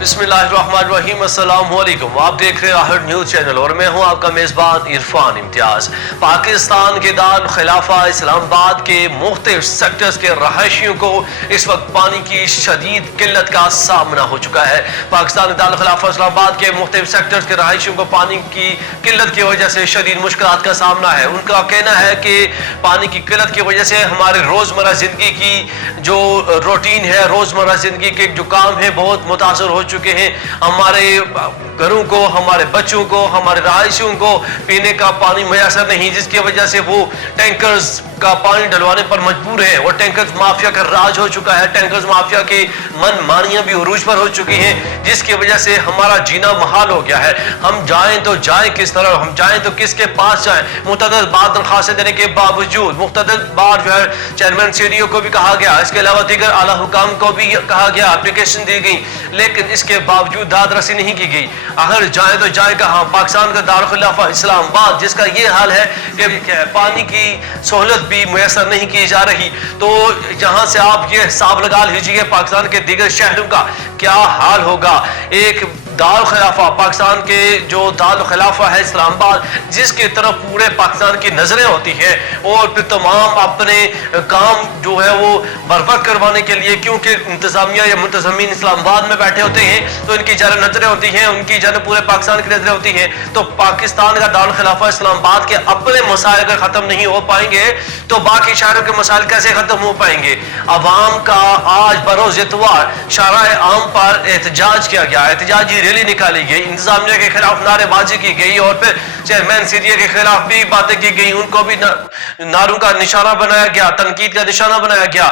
बिस्मिल्लाहिर्रहमानिर्रहीम, अस्सलाम वालेकुम। आप देख रहे हैं आहट न्यूज़ चैनल और मैं हूं आपका मेज़बान इरफान इम्तियाज़। पाकिस्तान के दार खिलाफा इस्लामाबाद के मुख्तलिफ सेक्टर्स के रहायशियों को इस वक्त पानी की शदीद किल्लत का सामना हो चुका है। पाकिस्तान दार खिलाफा इस्लामाबाद के मुख्तलिफ सेक्टर्स के रहायशियों को पानी की किल्लत की वजह से शदीद मुश्किलात का सामना है। उनका कहना है कि पानी की किल्लत की वजह से हमारे रोज़मर्रा ज़िंदगी की जो रूटीन है, रोज़मर्रा ज़िंदगी के जो काम है, बहुत मुतासर हो चुके हैं। हमारे घरों को, हमारे बच्चों को, हमारे रहायशियों को पीने का पानी मैसर नहीं, जिसकी वजह से वो टैंकर्स का पानी डलवाने पर मजबूर है। और टैंकर्स माफिया का राज हो चुका है। टैंकर्स माफिया की मन मानियां भी उरूज पर हो चुकी हैं, जिसकी वजह से हमारा जीना महाल हो गया है। हम जाएं तो जाएं किस तरह, हम जाएं तो किसके पास जाएं। मुतअद्दिद बार दरख्वास्तें देने के बावजूद, मुतअद्दिद बार जो है चेयरमैन सीडीओ को भी कहा गया, इसके अलावा दीगर आला हुकाम को भी कहा गया, एप्लीकेशन दी गई, लेकिन इसके बावजूद दाद रसी नहीं की गई। अगर जाए तो जाए कहाँ? पाकिस्तान का दारुल खिलाफा इस्लामाबाद, जिसका ये हाल है कि पानी की सहूलत भी मैसर नहीं की जा रही, तो यहाँ से आप ये हिसाब लगा लीजिए पाकिस्तान के दीगर शहरों का क्या हाल होगा। एक दारुल खिलाफा, पाकिस्तान के जो दारुल खिलाफा है इस्लामाबाद, जिसकी तरफ पूरे पाकिस्तान की नजरें होती हैं, और फिर तमाम अपने काम जो है वो बर्बाद करवाने के लिए, क्योंकि इंतजामिया या मुंतजमीन इस्लामाबाद में बैठे होते हैं, तो इनकी जानब नजरें होती हैं, उनकी जानब पूरे पाकिस्तान की नजरें होती हैं। तो पाकिस्तान का दारुल खिलाफा इस्लामाबाद के अपने मसाइल अगर खत्म नहीं हो पाएंगे तो बाकी शहरों के मसाइल कैसे खत्म हो पाएंगे। अवाम का आज बरोज इतवार शाहराए आम पर एहतजाज किया गया, एहतजाजी रैली निकाली गई, इंतजामिया के खिलाफ नारेबाजी की गई, और फिर चेयरमैन सीडीए के खिलाफ भी बातें की गई, उनको भी नारों का निशाना बनाया गया, तनकीद का निशाना बनाया गया।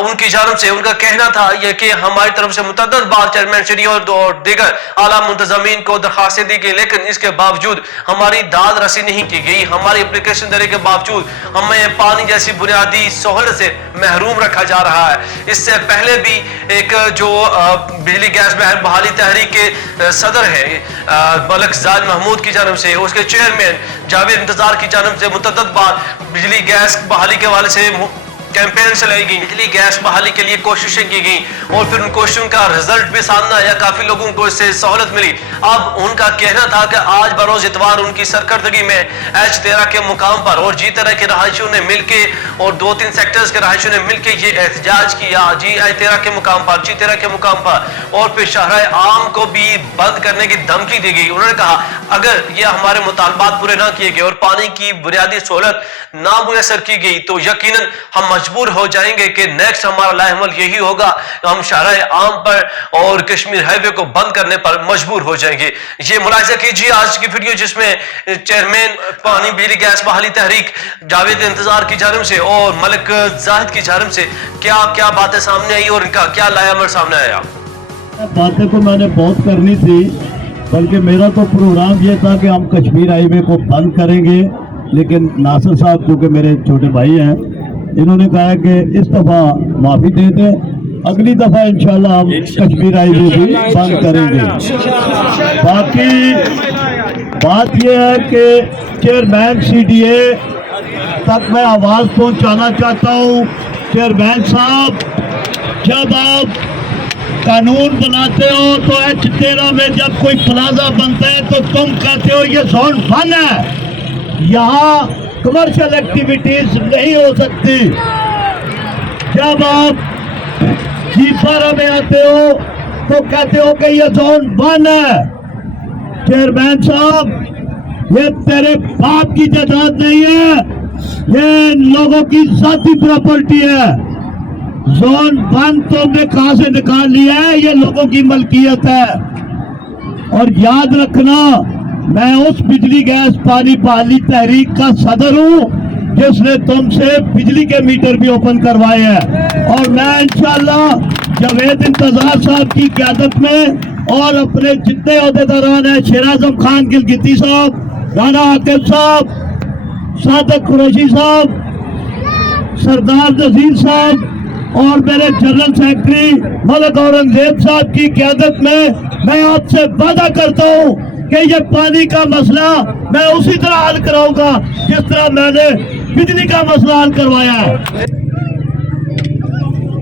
उनकी जानब से उनका कहना था यह कि हमारी तरफ से मुतअद्दिद बार चेयरमैन सीडीए और दीगर आला मुंतजमीन को दरखास्तें दी गई, लेकिन इसके बावजूद हमारी दाद रसी नहीं की गई। हमारी एप्लीकेशन देने के बावजूद हमें पानी जैसी बुनियादी सहूलत से महरूम रखा जा रहा है। इससे पहले भी एक जो बिजली गैस बहाली तहरीक के सदर है मलिक जाद महमूद की जानब से, उसके चेयरमैन जावेद इंतजार की जानब से मुतअद्दिद बार बिजली गैस बहाली के हवाले से कैंपेन चलाई गई, बिजली गैस बहाली के लिए कोशिशें की गई, और फिर उन कोशिशों का रिजल्ट भी सामने आया, काफी लोगों को इससे सहूलत मिली। अब उनका कहना था कि आज बरोज इतवार उनकी सरकर्दगी में H13 के मुकाम पर और G13 के रहायशियों ने मिलके और 2-3 सेक्टर्स के रहायशियों ने मिलके ये एहतजाज किया G13 के मुकाम पर, G13 के मुकाम पर, और फिर शाहराए आम को भी बंद करने की धमकी दी गई। उन्होंने कहा अगर ये हमारे मुतालबात पूरे ना किए गए और पानी की बुनियादी सहूलत ना मुयसर की गई तो यकीनन हम मजबूर हो जाएंगे कि नेक्स्ट हमारा लाइहमल यही होगा, हम शाहराए आम पर और कश्मीर हाईवे को बंद करने पर मजबूर हो जाएंगे। ये मुलाहिजा कीजिए आज की वीडियो, जिसमें चेयरमैन पानी बिजली गैस बहाली तहरीक जावेद इंतजार की जानब से और मलिक जाहिद की जानब से क्या क्या बातें सामने आई और इनका क्या लाइहमल सामने आया। बातें तो मैंने बहुत करनी थी, बल्कि मेरा तो प्रोग्राम ये था कि हम कश्मीर हाईवे को बंद करेंगे, लेकिन नासिर साहब क्योंकि मेरे छोटे भाई हैं, इन्होंने कहा कि इस दफ़ा माफ़ी दे दें, अगली दफ़ा इंशाल्लाह हम कश्मीर हाईवे भी बंद करेंगे। बाकी बात यह है कि चेयरमैन सीडीए तक मैं आवाज़ पहुंचाना चाहता हूं। चेयरमैन साहब, जब आप कानून बनाते हो तो H13 में जब कोई प्लाजा बनता है तो तुम कहते हो ये जोन 1 है, यहाँ कमर्शियल एक्टिविटीज नहीं हो सकती। जब आप G12 में आते हो तो कहते हो कि ये जोन 1 है। चेयरमैन साहब, ये तेरे बाप की जायदाद नहीं है, ये लोगों की जाती प्रॉपर्टी है। जोन 1 तो हमने कहां से निकाल लिया है, ये लोगों की मलकियत है। और याद रखना, मैं उस बिजली गैस पानी बहाली तहरीक का सदर हूं जिसने तुमसे बिजली के मीटर भी ओपन करवाए हैं, और मैं इंशाल्लाह जावेद इंतजार साहब की क़यादत में और अपने जितने अहदेदारान हैं, शेर आजम खान गिलगिती साहब, राना आकिब साहब, सादक कुरैशी साहब, सरदार नजीर साहब और मेरे जनरल सेक्रेटरी मलिक औरंगजेब साहब की क़यादत में मैं आपसे वादा करता हूं कि ये पानी का मसला मैं उसी तरह हल कराऊंगा जिस तरह मैंने बिजली का मसला हल करवाया है।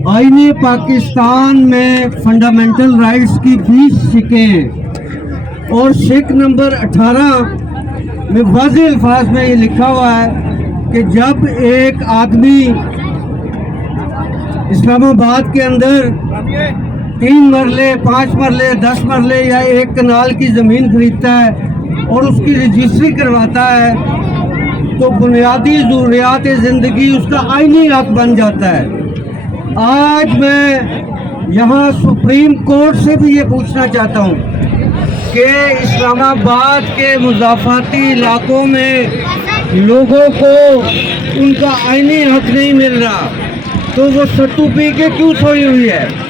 आईने पाकिस्तान में फंडामेंटल राइट्स की 20 शिकें और शिक नंबर 18 में वाज़ेह अल्फाज में ये लिखा हुआ है कि जब एक आदमी इस्लामाबाद के अंदर 3 मरले 5 मरले 10 मरले या एक कनाल की ज़मीन खरीदता है और उसकी रजिस्ट्री करवाता है तो बुनियादी ज़रूरियात ज़िंदगी उसका आईनी हक बन जाता है। आज मैं यहाँ सुप्रीम कोर्ट से भी ये पूछना चाहता हूँ कि इस्लामाबाद के मुज़ाफ़ाती इलाकों में लोगों को उनका आईनी हक नहीं मिल रहा तो वो सट्टू पी के क्यों सोई हुई है।